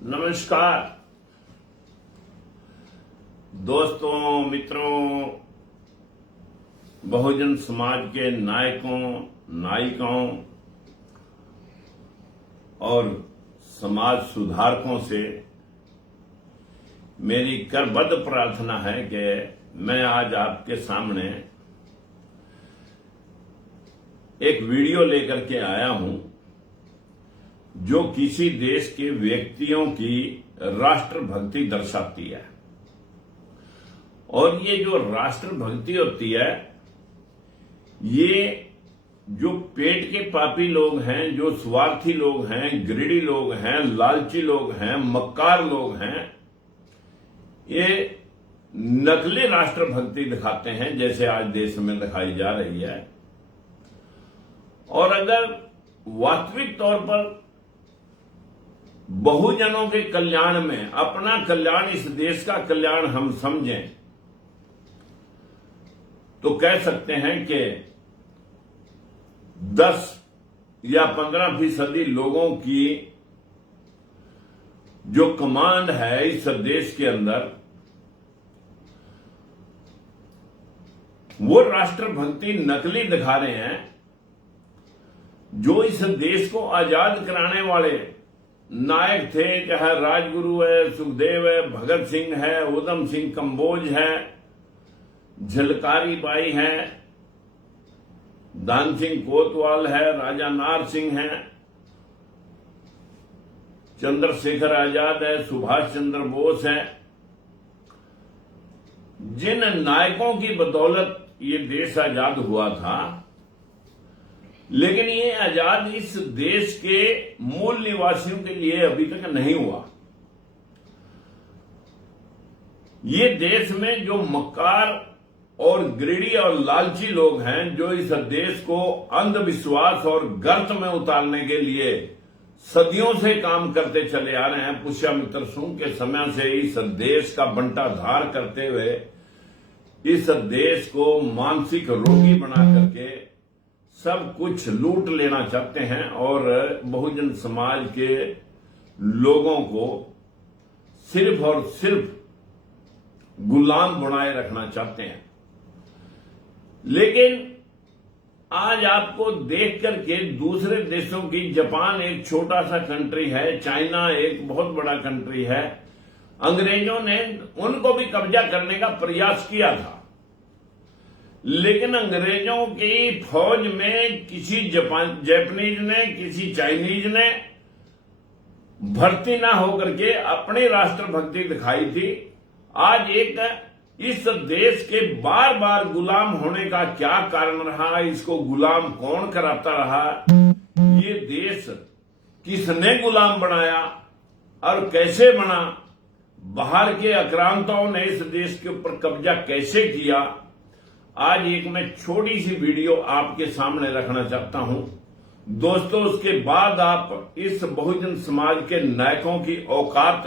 नमस्कार दोस्तों, मित्रों, बहुजन समाज के नायकों, नायिकाओं और समाज सुधारकों से मेरी करबद्ध प्रार्थना है कि मैं आज आपके सामने एक वीडियो लेकर के आया हूं जो किसी देश के व्यक्तियों की राष्ट्रभक्ति दर्शाती है। और ये जो राष्ट्रभक्ति होती है, ये जो पेट के पापी लोग हैं, जो स्वार्थी लोग हैं, ग्रीडी लोग हैं, लालची लोग हैं, मक्कार लोग हैं, ये नकली राष्ट्रभक्ति दिखाते हैं, जैसे आज देश में दिखाई जा रही है। और अगर वास्तविक तौर पर बहुजनों के कल्याण में अपना कल्याण, इस देश का कल्याण हम समझें तो कह सकते हैं कि 10 या 15% लोगों की जो कमांड है इस देश के अंदर, वो राष्ट्रभक्ति नकली दिखा रहे हैं। जो इस देश को आजाद कराने वाले नायक थे, चाहे राजगुरु है, सुखदेव है, भगत सिंह है, उधम सिंह कंबोज है, झलकारी बाई है, दान सिंह कोतवाल है, राजा नार सिंह है, चंद्रशेखर आजाद है, सुभाष चंद्र बोस है, जिन नायकों की बदौलत ये देश आजाद हुआ था, लेकिन ये आजाद इस देश के मूल निवासियों के लिए अभी तक नहीं हुआ। ये देश में जो मक्कार और ग्रीडी और लालची लोग हैं, जो इस देश को अंधविश्वास और गर्त में उतारने के लिए सदियों से काम करते चले आ रहे हैं, पुष्यमित्र सुंग के समय से इस देश का बंटाधार करते हुए इस देश को मानसिक रोगी बना करके सब कुछ लूट लेना चाहते हैं और बहुजन समाज के लोगों को सिर्फ और सिर्फ गुलाम बनाए रखना चाहते हैं। लेकिन आज आपको देख करके दूसरे देशों की, जापान एक छोटा सा कंट्री है, चाइना एक बहुत बड़ा कंट्री है, अंग्रेजों ने उनको भी कब्जा करने का प्रयास किया था, लेकिन अंग्रेजों की फौज में किसी जापानीज ने, किसी चाइनीज ने भर्ती ना होकर के अपनी राष्ट्रभक्ति दिखाई थी। आज एक इस देश के बार बार गुलाम होने का क्या कारण रहा, इसको गुलाम कौन कराता रहा, ये देश किसने गुलाम बनाया और कैसे बना, बाहर के आक्रांताओं ने इस देश के ऊपर कब्जा कैसे किया, आज एक मैं छोटी सी वीडियो आपके सामने रखना चाहता हूं दोस्तों। उसके बाद आप इस बहुजन समाज के नायकों की औकात,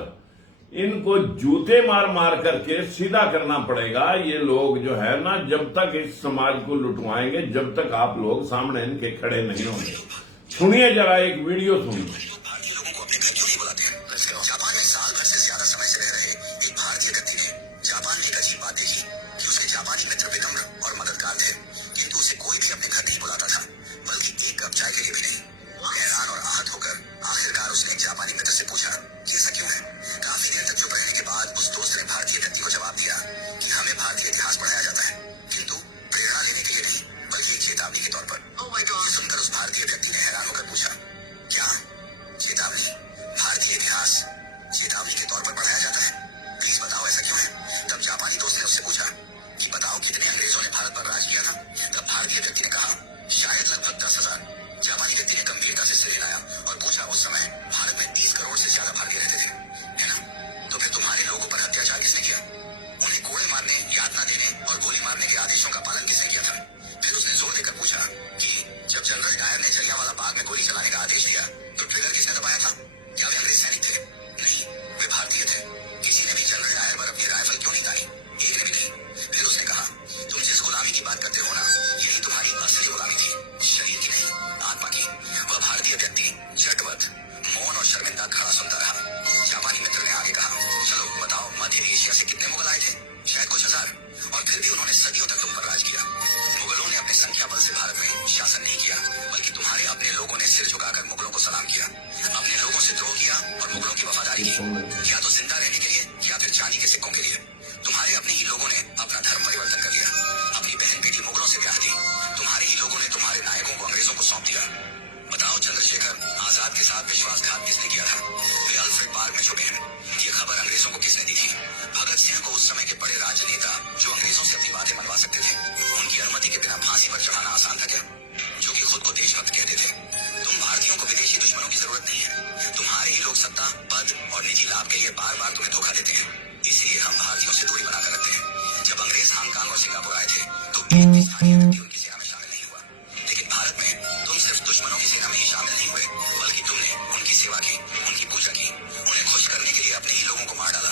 इनको जूते मार मार करके सीधा करना पड़ेगा। ये लोग जो है ना, जब तक इस समाज को लुटवाएंगे, जब तक आप लोग सामने इनके खड़े नहीं होंगे। सुनिए जरा, एक वीडियो सुनिए। जापान में साल भर से ज्यादा समय से रह रहे एक भारतीय व्यक्ति ने जापान में एक अजीब बात देखी कि उसके जापानी मित्र विनम्र और मददगार थे, किंतु उसे कोई भी अपने घर नहीं बुलाता था, बल्कि एक कप चाय के लिए भी नहीं। हैरान और आहत होकर आखिरकार उसने एक जापानी मित्र से पूछा, ऐसा क्यों है? काफी देर तक चुप रहने के बाद उस दोस्त ने भारतीय व्यक्ति को जवाब दिया कि हमें भारतीय इतिहास पढ़ाया जाता है, किंतु प्रेरणा लेने के लिए नहीं, बल्कि एक चेतावनी के तौर पर। ये सुनकर उस भारतीय व्यक्ति ने हैरान होकर पूछा, क्या चेतावनी? भारतीय इतिहास चेतावनी के तौर पर पढ़ाया जाता है? प्लीज बताओ, ऐसा क्यों है? तब जापानी दोस्त ने उससे पूछा कि बताओ कितने अंग्रेजों ने भारत पर राज किया था? तब भारतीय व्यक्ति ने कहा, शायद लगभग 10,000। जापानी व्यक्ति ने गंभीरता से सिर हिलाया और पूछा, उस समय भारत में 30 करोड़ से ज्यादा भारतीय रहते थे, है ना? तो फिर तुम्हारे लोगों पर अत्याचार किसने किया? उन्हें कोड़े मारने, यातना देने और गोली मारने के आदेशों का पालन किसने किया था? फिर उसने जोर देकर पूछा कि जब जनरल डायर ने जलियांवाला बाग में गोली चलाने का आदेश दिया तो ट्रिगर किसने दबाया था? क्या वे अंग्रेज सैनिक थे? नहीं, वे भारतीय थे। किसी ने भी जनरल डायर पर अपनी राइफल क्यों नहीं तानी? एक ने भी नहीं। फिर उसने कहा, तुम जिस गुलामी की बात करते हो ना, यही तुम्हारी असली गुलामी थी, शरीर की नहीं, आत्मा की। वह भारतीय व्यक्ति झटवत, मौन और शर्मिंदा खड़ा सुनता रहा। लोगों ने सिर झुकाकर मुगलों को सलाम किया, अपने लोगों से द्रोह किया और मुगलों की वफादारी की, या तो जिंदा रहने के लिए या फिर चांदी के सिक्कों के लिए। तुम्हारे अपने ही लोगों ने अपना धर्म परिवर्तन कर लिया, अपनी बहन बेटी मुगलों से ब्याह दी, तुम्हारे ही लोगों ने तुम्हारे नायकों को अंग्रेजों को सौंप दिया। बताओ चंद्रशेखर आजाद के साथ विश्वासघात किसने किया था? वे अल्फ्रेड पार्क में छुपे हैं। ये खबर अंग्रेजों को किसने दी थी? भगत सिंह को उस समय के बड़े राजनेता जो अंग्रेजों से अपनी बातें मनवा सकते थे, उनकी अनुमति के बिना फांसी पर चढ़ाना आसान था क्या? जो कि खुद को देशभक्त कहते थे। तुम भारतीयों को विदेशी दुश्मनों की जरूरत नहीं है, तुम्हारे ही लोग सत्ता, पद और निजी लाभ के लिए बार बार तुम्हें धोखा देते हैं। इसीलिए हम भारतीयों से दूरी बनाकर रखते हैं। जब अंग्रेज हांगकांग और सिंगापुर आए थे तो एक भी स्थानीय व्यक्ति उनकी सेना में शामिल नहीं हुआ, लेकिन भारत में तुम सिर्फ दुश्मनों की सेना में ही शामिल नहीं हुए, बल्कि तुमने उनकी सेवा की, उनकी पूजा की, उन्हें खुश करने के लिए अपने ही लोगों को मार डाला।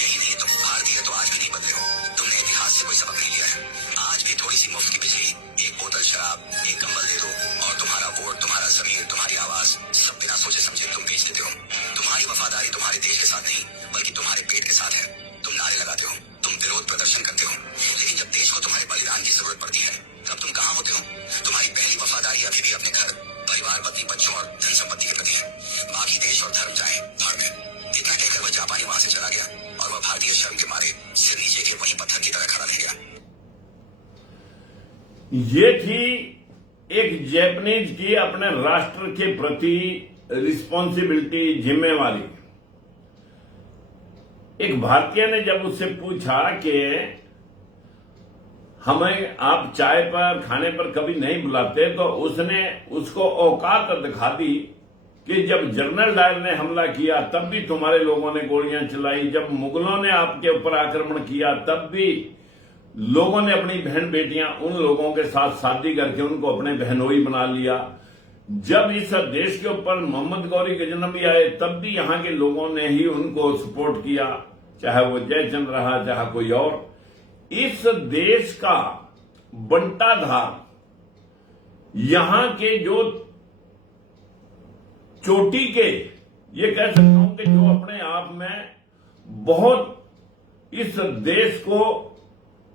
यही नहीं, तुम भारतीय तो आज भी नहीं बदले हो। तुमने इतिहास से कोई सबक नहीं लिया है। आज भी थोड़ी सी मुफ्त की बिजली, एक बोतल शराब, एक कंबल दे दो और तुम्हारा वोट, तुम्हारा जमीर, तुम्हारी आवाज सब बिना सोचे समझे तुम बेच देते हो। तुम्हारी वफादारी तुम्हारे देश के साथ नहीं बल्कि तुम्हारे पेट के साथ है। तुम नारे लगाते हो, तुम विरोध प्रदर्शन करते हो, लेकिन जब देश को तुम्हारे बलिदान की जरूरत पड़ती है तब तुम कहाँ होते हो? तुम्हारी पहली वफादारी अभी भी अपने घर, परिवार, पत्नी, बच्चों और धन संपत्ति के प्रति है। बाकी देश और धर्म जाए भाड़ में। इतना कहकर वह जापानी वहां से चला गया और वह भारतीय शर्म के मारे सिर नीचे के वहीं पत्थर की तरह खड़ा रह गया। ये थी एक जैपनीज की अपने राष्ट्र के प्रति रिस्पॉन्सिबिलिटी, जिम्मेवारी। एक भारतीय ने जब उससे पूछा कि हमें आप चाय पर, खाने पर कभी नहीं बुलाते, तो उसने उसको औकात दिखा दी कि जब जनरल डायर ने हमला किया तब भी तुम्हारे लोगों ने गोलियां चलाई, जब मुगलों ने आपके ऊपर आक्रमण किया तब भी लोगों ने अपनी बहन बेटियां उन लोगों के साथ शादी करके उनको अपने बहनोई बना लिया, जब इस देश के ऊपर मोहम्मद गौरी गजनबी आए तब भी यहां के लोगों ने ही उनको सपोर्ट किया, चाहे वो जयचंद रहा, चाहे कोई और। इस देश का बंटाधार, यहां के जो चोटी के, ये कह सकता हूं कि जो अपने आप में बहुत इस देश को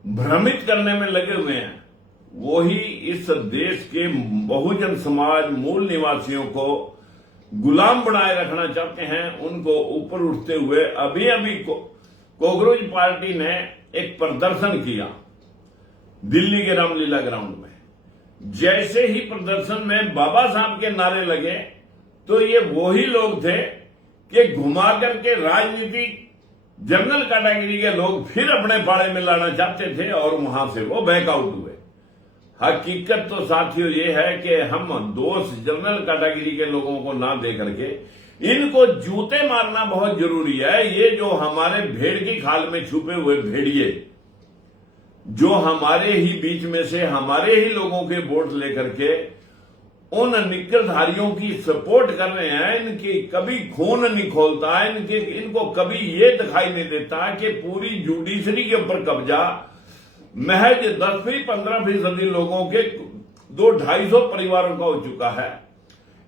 भ्रमित करने में लगे हुए हैं, वो ही इस देश के बहुजन समाज मूल निवासियों को गुलाम बनाए रखना चाहते हैं। उनको ऊपर उठते हुए अभी अभी कॉकरोच पार्टी ने एक प्रदर्शन किया दिल्ली के रामलीला ग्राउंड में। जैसे ही प्रदर्शन में बाबा साहब के नारे लगे तो ये वही लोग थे कि घुमा करके राजनीति जनरल कैटेगरी के लोग फिर अपने पाड़े में लाना चाहते थे और वहां से वो बैकआउट हुए। हकीकत तो साथियों ये है कि हम दोस्त जनरल कैटेगरी के लोगों को ना दे करके इनको जूते मारना बहुत जरूरी है। ये जो हमारे भेड़ की खाल में छुपे हुए भेड़िए, जो हमारे ही बीच में से हमारे ही लोगों के वोट लेकर के उन निकलधारियों की सपोर्ट कर रहे हैं, इनकी कभी खून नहीं खोलता है, इनको कभी ये दिखाई नहीं देता कि पूरी जुडिशरी के ऊपर कब्जा महज 10-15% लोगों के 200-250 परिवारों का हो चुका है।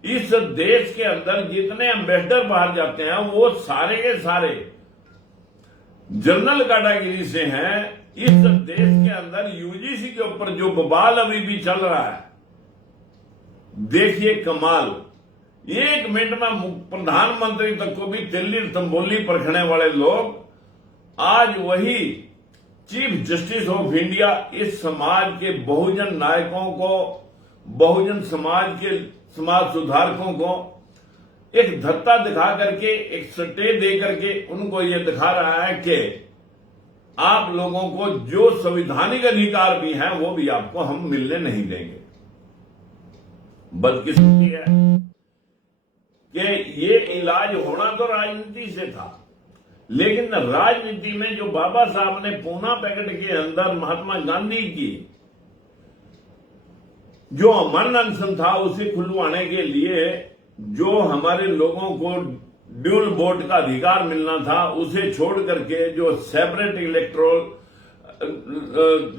इस देश के अंदर जितने एम्बेसडर बाहर जाते हैं वो सारे के सारे जनरल कैटेगरी से हैं। इस देश के अंदर यूजीसी के ऊपर जो बवाल अभी भी चल रहा है, देखिए कमाल। 1 मिनट में प्रधानमंत्री तक को भी तिल्ली तंबोली परखने वाले लोग आज वही चीफ जस्टिस ऑफ इंडिया इस समाज के बहुजन नायकों को, बहुजन समाज के समाज सुधारकों को एक धत्ता दिखा करके, एक स्टे दे करके उनको ये दिखा रहा है कि आप लोगों को जो संवैधानिक अधिकार भी हैं वो भी आपको हम मिलने नहीं देंगे। बदकिस्मती है कि ये इलाज होना तो राजनीति से था, लेकिन राजनीति में जो बाबा साहब ने पूना पैकेट के अंदर महात्मा गांधी की जो अमन अनशन था उसे खुलवाने के लिए जो हमारे लोगों को ड्यूल वोट का अधिकार मिलना था, उसे छोड़ करके जो सेपरेट इलेक्टोरल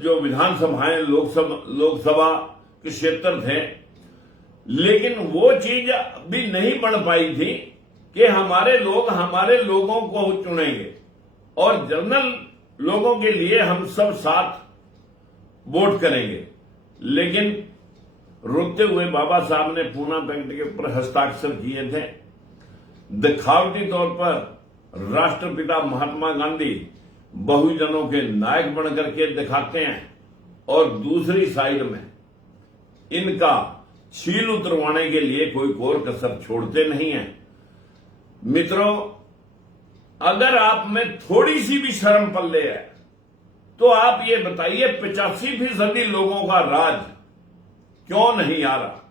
जो विधानसभाएं लोकसभा के क्षेत्र थे, लेकिन वो चीज भी नहीं बन पाई थी कि हमारे लोगों को चुनेंगे और जनरल लोगों के लिए हम सब साथ वोट करेंगे। लेकिन रोते हुए बाबा साहब ने पूना पैक्ट के ऊपर हस्ताक्षर किए थे। दिखावटी तौर पर राष्ट्रपिता महात्मा गांधी बहुजनों के नायक बन करके दिखाते हैं और दूसरी साइड में इनका छील उतरवाने के लिए कोई कोर कसर छोड़ते नहीं है। मित्रों, अगर आप में थोड़ी सी भी शर्म पल्ले है तो आप ये बताइए 85% लोगों का राज क्यों नहीं आ रहा?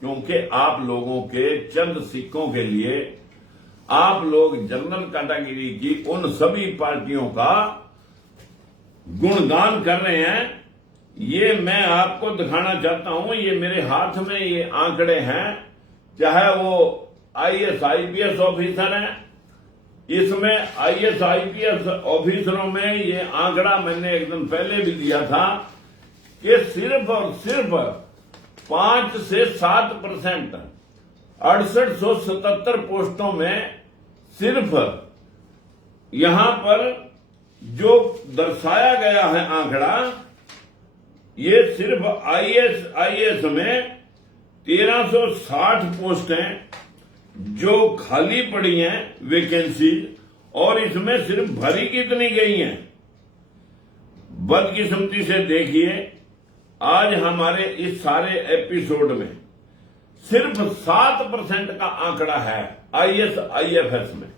क्योंकि आप लोगों के चंद सिक्कों के लिए आप लोग जनरल कैटेगरी की उन सभी पार्टियों का गुणगान कर रहे हैं। ये मैं आपको दिखाना चाहता हूं, ये मेरे हाथ में ये आंकड़े हैं, चाहे वो IAS IPS ऑफिसर हैं। इसमें IAS IPS ऑफिसरों में ये आंकड़ा मैंने एक दिन पहले भी दिया था कि सिर्फ और सिर्फ 5 से 7% 6877 पोस्टों में सिर्फ यहां पर जो दर्शाया गया है आंकड़ा, ये सिर्फ IAS में 1360 पोस्टें जो खाली पड़ी हैं वैकेंसीज, और इसमें सिर्फ भरी कितनी गई हैं? बदकिस्मती से देखिए, आज हमारे इस सारे एपिसोड में सिर्फ 7% का आंकड़ा है IAS IFS में।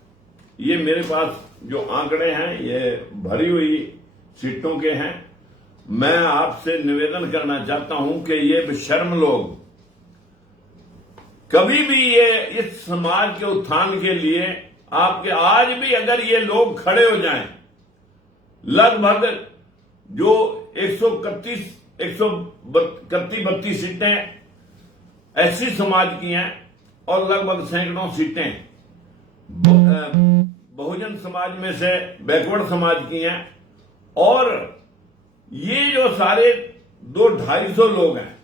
ये मेरे पास जो आंकड़े हैं ये भरी हुई सीटों के हैं। मैं आपसे निवेदन करना चाहता हूं कि ये बेशर्म लोग कभी भी ये इस समाज के उत्थान के लिए आपके आज भी अगर ये लोग खड़े हो जाएं, लगभग जो 131-132 सीटें SC समाज की हैं और लगभग सैकड़ों सीटें बहुजन समाज में से बैकवर्ड समाज की हैं, और ये जो सारे 200-250 लोग हैं,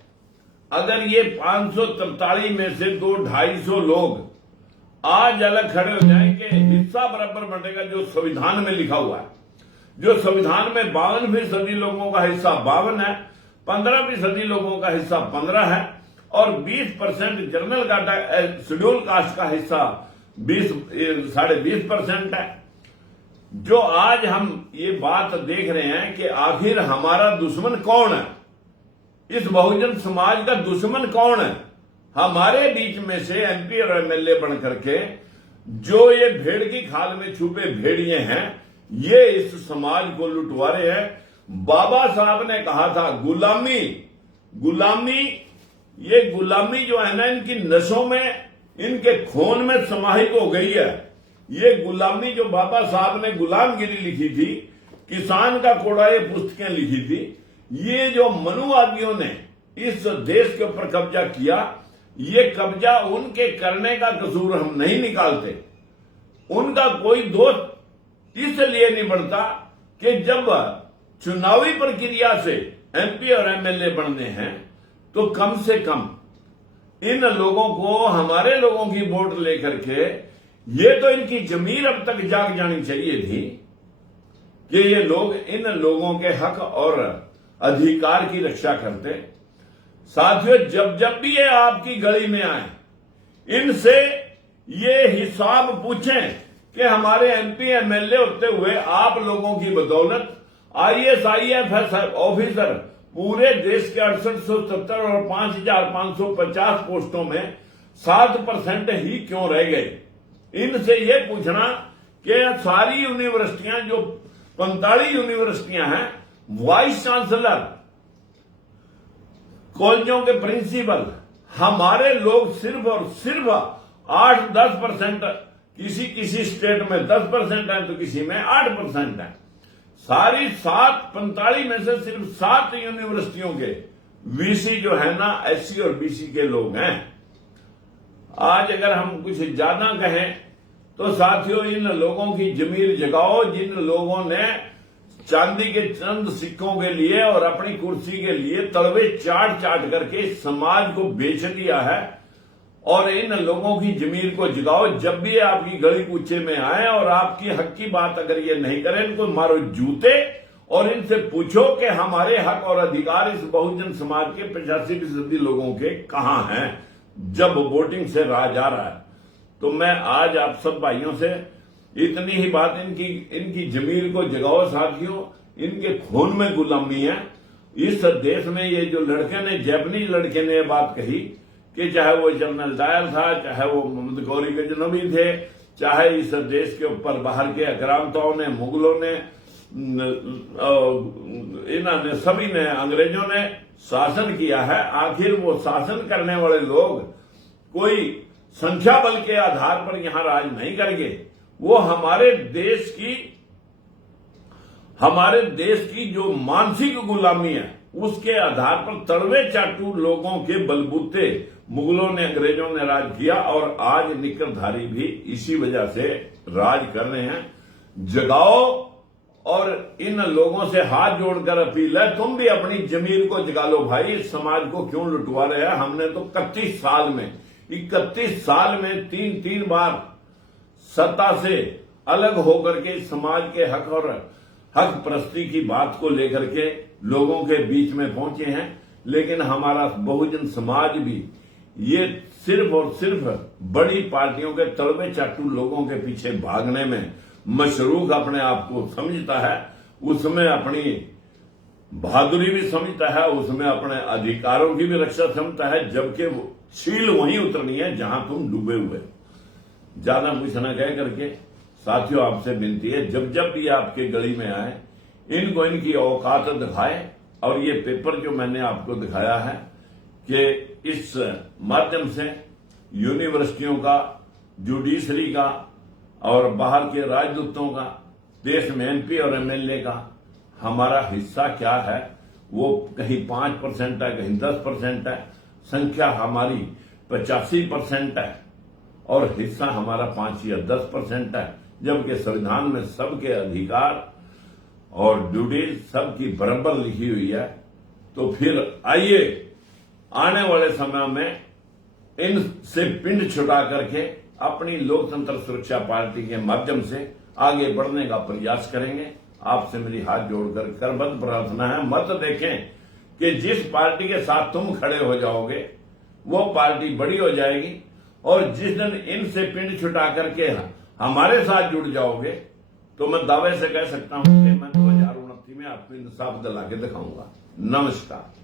अगर ये 543 में से 200-250 लोग आज अलग खड़े हो जाएंगे, हिस्सा बराबर बंटेगा जो संविधान में लिखा हुआ है। जो संविधान में 52% लोगों का हिस्सा 52 है, 15% लोगों का हिस्सा 15 है, और 20% जनरल कास्ट शेड्यूल कास्ट का हिस्सा 20-20.5% है। जो आज हम ये बात देख रहे हैं कि आखिर हमारा दुश्मन कौन है, इस बहुजन समाज का दुश्मन कौन है? हमारे बीच में से MP और MLA बन करके जो ये भेड़ की खाल में छुपे भेड़िए हैं, ये इस समाज को लुटवा रहे हैं। बाबा साहब ने कहा था गुलामी, ये गुलामी जो है ना, इनकी नसों में, इनके खून में समाहित हो गई है। ये गुलामी जो बाबा साहब ने गुलामगिरी लिखी थी, किसान का कोड़ा, ये पुस्तकें लिखी थी, ये जो मनुवादियों ने इस देश के ऊपर कब्जा किया, ये कब्जा उनके करने का कसूर हम नहीं निकालते। उनका कोई दोष इसलिए नहीं बनता कि जब चुनावी प्रक्रिया से MP और MLA बनने हैं तो कम से कम इन लोगों को, हमारे लोगों की वोट लेकर के, ये तो इनकी जमीर अब तक जाग जानी चाहिए थी कि ये लोग इन लोगों के हक और अधिकार की रक्षा करते। साथियों, जब जब भी ये आपकी गली में आए, इनसे ये हिसाब पूछें कि हमारे MP MLA होते हुए आप लोगों की बदौलत IAS IFS ऑफिसर पूरे देश के 6870 और 5550 पोस्टों में 7% ही क्यों रह गए। इनसे ये पूछना कि सारी यूनिवर्सिटियां, जो 45 यूनिवर्सिटियां हैं, वाइस चांसलर, कॉलेजों के प्रिंसिपल, हमारे लोग सिर्फ और सिर्फ 8-10%, किसी स्टेट में 10% है तो किसी में 8% है। सारी 45 में से सिर्फ 7 यूनिवर्सिटियों के VC जो है ना, SC और BC के लोग हैं। आज अगर हम कुछ ज्यादा कहें तो साथियों, इन लोगों की जमीर जगाओ जिन लोगों ने चांदी के चंद सिक्कों के लिए और अपनी कुर्सी के लिए तलवे चाट चाट करके समाज को बेच दिया है। और इन लोगों की जमीर को जगाओ। जब भी आपकी गली कूचे में आए और आपकी हक की बात अगर ये नहीं करें, इनको मारो जूते और इनसे पूछो कि हमारे हक और अधिकार इस बहुजन समाज के 85% लोगों के कहां हैं जब वोटिंग से राज आ रहा है। तो मैं आज आप सब भाइयों से इतनी ही बात, इनकी जमीर को जगाओ साथियों, इनके खून में गुलामी है। इस देश में ये जो लड़के ने, जैपनीज लड़के ने ये बात कही कि चाहे वो जनरल डायर था, चाहे वो मोहम्मद गौरी गजनवी थे, चाहे इस देश के ऊपर बाहर के आक्रांताओं ने, मुगलों ने, इन्होंने, सभी ने, अंग्रेजों ने शासन किया है। आखिर वो शासन करने वाले लोग कोई संख्या बल के आधार पर यहां राज नहीं करेंगे। वो हमारे देश की जो मानसिक गुलामी है उसके आधार पर तड़वे चाटू लोगों के बलबूते मुगलों ने, अंग्रेजों ने राज किया और आज निकरधारी भी इसी वजह से राज कर रहे हैं। जगाओ और इन लोगों से हाथ जोड़कर अपील है, तुम भी अपनी जमीर को जगा लो भाई। इस समाज को क्यों लुटवा रहे हैं? हमने तो 31 साल में तीन बार सत्ता से अलग होकर के समाज के हक और हक प्रस्ती की बात को लेकर के लोगों के बीच में पहुंचे हैं, लेकिन हमारा बहुजन समाज भी ये सिर्फ और सिर्फ बड़ी पार्टियों के तड़वे चाटू लोगों के पीछे भागने में मशरूक अपने आप को समझता है, उसमें अपनी बहादुरी भी समझता है, उसमें अपने अधिकारों की भी रक्षा समझता है, जबकि छील वहीं उतरनी है जहां तुम डूबे हुए। ज्यादा कुछ न कह करके साथियों आपसे विनती है, जब भी आपके गली में आए इनको इनकी औकात दिखाए। और ये पेपर जो मैंने आपको दिखाया है कि इस माध्यम से यूनिवर्सिटियों का, जुडिशरी का और बाहर के राजदूतों का, देश में एमपी और एमएलए का हमारा हिस्सा क्या है, वो कहीं 5% है, कहीं 10% है। संख्या हमारी 85% है और हिस्सा हमारा 5 या 10% है, जबकि संविधान में सबके अधिकार और ड्यूटीज सबकी बराबर लिखी हुई है। तो फिर आइए आने वाले समय में इनसे पिंड छुटा करके अपनी लोकतंत्र सुरक्षा पार्टी के माध्यम से आगे बढ़ने का प्रयास करेंगे। आपसे मेरी हाथ जोड़कर करबद्ध प्रार्थना है, मत देखें कि जिस पार्टी के साथ तुम खड़े हो जाओगे वो पार्टी बड़ी हो जाएगी, और जिस दिन इनसे पिंड छुटा करके हमारे साथ जुड़ जाओगे तो मैं दावे से कह सकता हूं कि मैं 2029 में आपको इंसाफ दिला के दिखाऊंगा। नमस्कार।